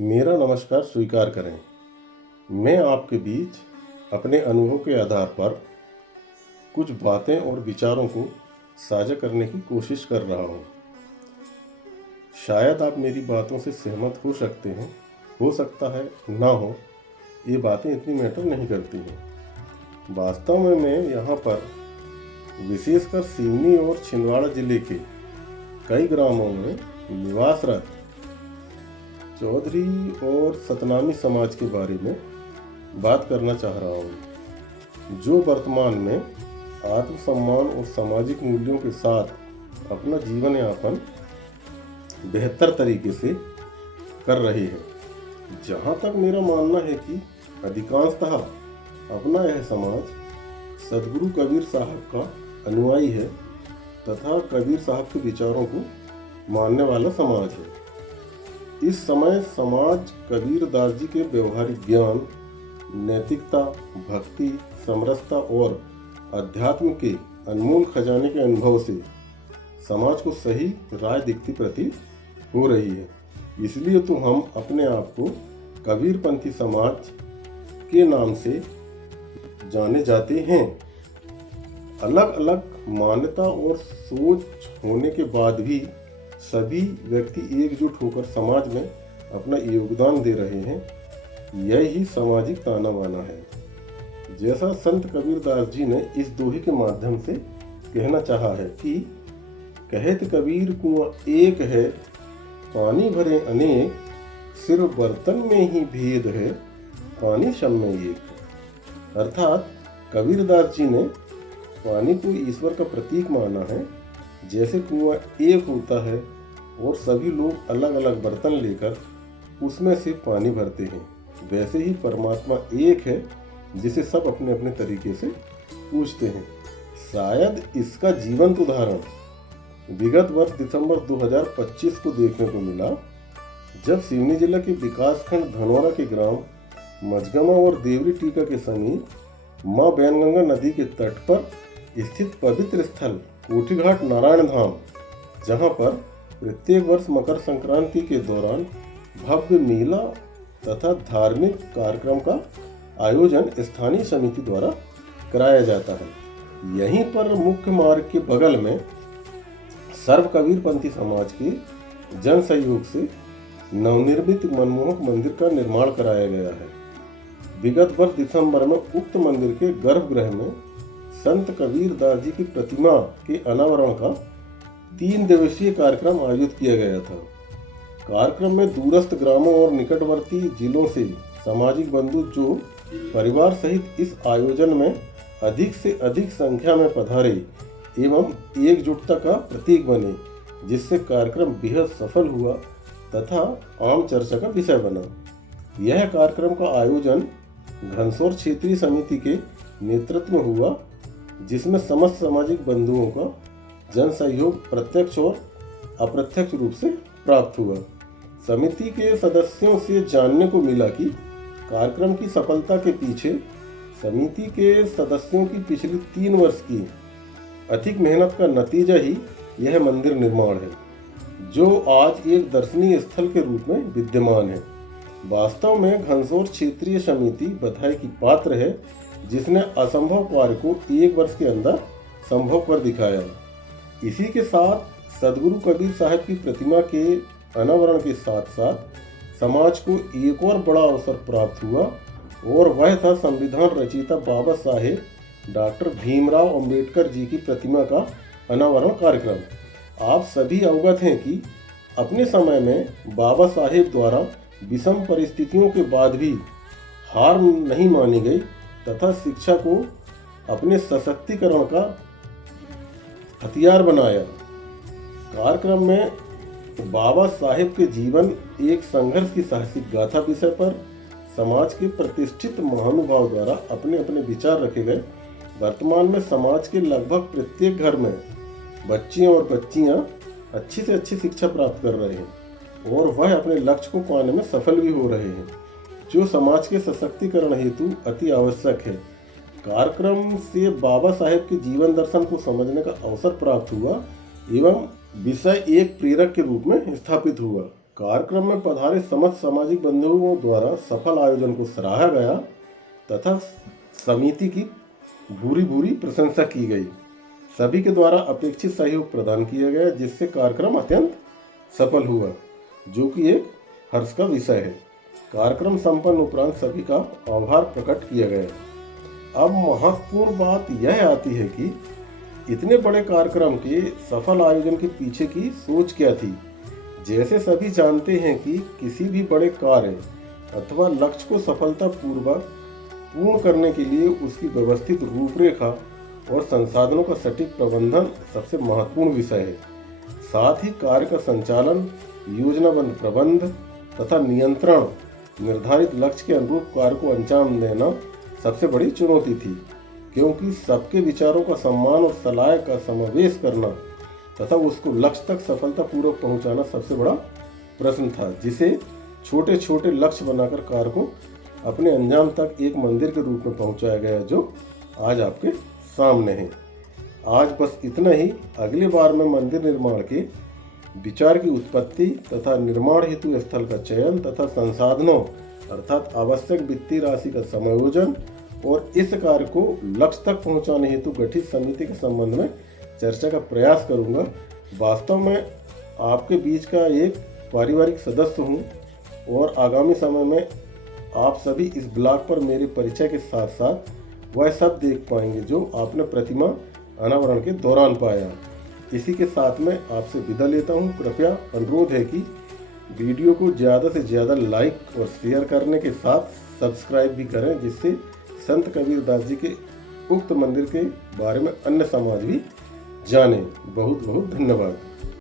मेरा नमस्कार स्वीकार करें। मैं आपके बीच अपने अनुभव के आधार पर कुछ बातें और विचारों को साझा करने की कोशिश कर रहा हूँ। शायद आप मेरी बातों से सहमत हो सकते हैं, हो सकता है ना हो। ये बातें इतनी मैटर नहीं करती हैं। वास्तव में मैं यहाँ पर विशेषकर सिवनी और छिंदवाड़ा जिले के कई ग्रामों में निवासरत चौधरी और सतनामी समाज के बारे में बात करना चाह रहा हूँ, जो वर्तमान में आत्मसम्मान और सामाजिक मूल्यों के साथ अपना जीवन यापन बेहतर तरीके से कर रहे हैं। जहाँ तक मेरा मानना है कि अधिकांशतः अपना यह समाज सदगुरु कबीर साहब का अनुयायी है तथा कबीर साहब के विचारों को मानने वाला समाज है। इस समय समाज कबीर दास जी के व्यवहारिक ज्ञान, नैतिकता, भक्ति, समरसता और अध्यात्म के अनमोल खजाने के अनुभव से समाज को सही राह दिखती प्रतीत हो रही है। इसलिए तो हम अपने आप को कबीरपंथी समाज के नाम से जाने जाते हैं। अलग अलग मान्यता और सोच होने के बाद भी सभी व्यक्ति एकजुट होकर समाज में अपना योगदान दे रहे हैं। यही सामाजिक ताना बाना है। जैसा संत कबीर दास जी ने इस दोहे के माध्यम से कहना चाहा है कि कहत कबीर कुआं एक है, पानी भरे अनेक, सिर्फ बर्तन में ही भेद है, पानी सब में एक है। अर्थात कबीर दास जी ने पानी को ईश्वर का प्रतीक माना है। जैसे कुआं एक होता है और सभी लोग अलग अलग बर्तन लेकर उसमें से पानी भरते हैं, वैसे ही परमात्मा एक है जिसे सब अपने अपने तरीके से पूजते हैं। शायद इसका जीवंत उदाहरण विगत वर्ष दिसंबर 2025 को देखने को मिला, जब सिवनी जिला के विकासखंड धनौरा के ग्राम मझगमा और देवरी टीका के समीप मां बैनगंगा नदी के तट पर स्थित पवित्र स्थल कोठीघाट नारायण धाम, जहां पर प्रत्येक वर्ष मकर संक्रांति के दौरान भव्य मेला तथा धार्मिक कार्यक्रम का आयोजन स्थानीय समिति द्वारा कराया जाता है। यहीं पर मुख्य मार्ग के बगल में सर्व कबीरपंथी समाज के जन सहयोग से नवनिर्मित मनमोहक मंदिर का निर्माण कराया गया है। विगत वर्ष दिसंबर में उक्त मंदिर के गर्भगृह में संत कबीर दास जी की प्रतिमा के अनावरण का 3 दिवसीय कार्यक्रम आयोजित किया गया था। कार्यक्रम में दूरस्थ ग्रामों और निकटवर्ती जिलों से सामाजिक बंधु जो परिवार सहित इस आयोजन में अधिक से अधिक संख्या में पधारे एवं एकजुटता का प्रतीक बने, जिससे कार्यक्रम बेहद सफल हुआ तथा आम चर्चा का विषय बना। यह कार्यक्रम का आयोजन घनसौर क्षेत्रीय समिति के नेतृत्व में हुआ, जिसमें समस्त सामाजिक बंधुओं का जन सहयोग प्रत्यक्ष और अप्रत्यक्ष रूप से प्राप्त हुआ। समिति के सदस्यों से जानने को मिला कि कार्यक्रम की सफलता के पीछे समिति के सदस्यों की पिछली 3 वर्ष की अधिक मेहनत का नतीजा ही यह मंदिर निर्माण है, जो आज एक दर्शनीय स्थल के रूप में विद्यमान है। वास्तव में घनसौर क्षेत्रीय समिति बधाई की पात्र है, जिसने असंभव कार्य को 1 वर्ष के अंदर संभव कर दिखाया। इसी के साथ सदगुरु कबीर साहब की प्रतिमा के अनावरण के साथ साथ समाज को एक और बड़ा अवसर प्राप्त हुआ, और वह था संविधान रचयिता बाबा साहेब डॉक्टर भीमराव अंबेडकर जी की प्रतिमा का अनावरण कार्यक्रम। आप सभी अवगत हैं कि अपने समय में बाबा साहेब द्वारा विषम परिस्थितियों के बाद भी हार नहीं मानी गई तथा शिक्षा को अपने सशक्तिकरण का हथियार बनाया। कार्यक्रम में बाबा साहेब के जीवन एक संघर्ष की साहसिक गाथा विषय पर समाज के प्रतिष्ठित महानुभाव द्वारा अपने अपने विचार रखे गए। वर्तमान में समाज के लगभग प्रत्येक घर में बच्चे और बच्चियां अच्छी से अच्छी शिक्षा प्राप्त कर रहे हैं और वह अपने लक्ष्य को पाने में सफल भी हो रहे हैं, जो समाज के सशक्तिकरण हेतु अति आवश्यक है। कार्यक्रम से बाबा साहेब के जीवन दर्शन को समझने का अवसर प्राप्त हुआ एवं विषय एक प्रेरक के रूप में स्थापित हुआ। कार्यक्रम में पधारे समस्त सामाजिक बंधुओं द्वारा सफल आयोजन को सराहा गया तथा समिति की भूरी भूरी प्रशंसा की गई। सभी के द्वारा अपेक्षित सहयोग प्रदान किया गया, जिससे कार्यक्रम अत्यंत सफल हुआ, जो कि एक हर्ष का विषय है। कार्यक्रम संपन्न उपरांत सभी का आभार प्रकट किया गया। अब महत्वपूर्ण बात यह आती है कि इतने बड़े कार्यक्रम के सफल आयोजन के पीछे की सोच क्या थी। जैसे सभी जानते हैं कि किसी भी बड़े कार्य अथवा लक्ष्य को सफलतापूर्वक पूर्ण करने के लिए उसकी व्यवस्थित रूपरेखा और संसाधनों का सटीक प्रबंधन सबसे महत्वपूर्ण विषय है। साथ ही कार्य का संचालन, योजनाबद्ध प्रबंध तथा नियंत्रण निर्धारित लक्ष्य के अनुरूप कार्य को अंजाम देना सबसे बड़ी चुनौती थी, क्योंकि सबके विचारों का सम्मान और सलाह का समावेश करना तथा उसको लक्ष्य तक सफलतापूर्वक पहुंचाना सबसे बड़ा प्रश्न था, जिसे छोटे छोटे लक्ष्य बनाकर कार्य को अपने अंजाम तक एक मंदिर के रूप में पहुंचाया गया, जो आज आपके सामने है। आज बस इतना ही। अगली बार मैं मंदिर निर्माण के विचार की उत्पत्ति तथा निर्माण हेतु स्थल का चयन तथा संसाधनों अर्थात आवश्यक वित्तीय राशि का समायोजन और इस कार्य को लक्ष्य तक पहुंचाने हेतु गठित समिति के संबंध में चर्चा का प्रयास करूंगा। वास्तव में आपके बीच का एक पारिवारिक सदस्य हूं और आगामी समय में आप सभी इस ब्लॉग पर मेरे परिचय के साथ साथ वह सब देख पाएंगे जो आपने प्रतिमा अनावरण के दौरान पाया। इसी के साथ में आपसे विदा लेता हूं। कृपया अनुरोध है कि वीडियो को ज़्यादा से ज़्यादा लाइक और शेयर करने के साथ सब्सक्राइब भी करें, जिससे संत कबीरदास जी के उक्त मंदिर के बारे में अन्य समाज भी जाने। बहुत बहुत धन्यवाद।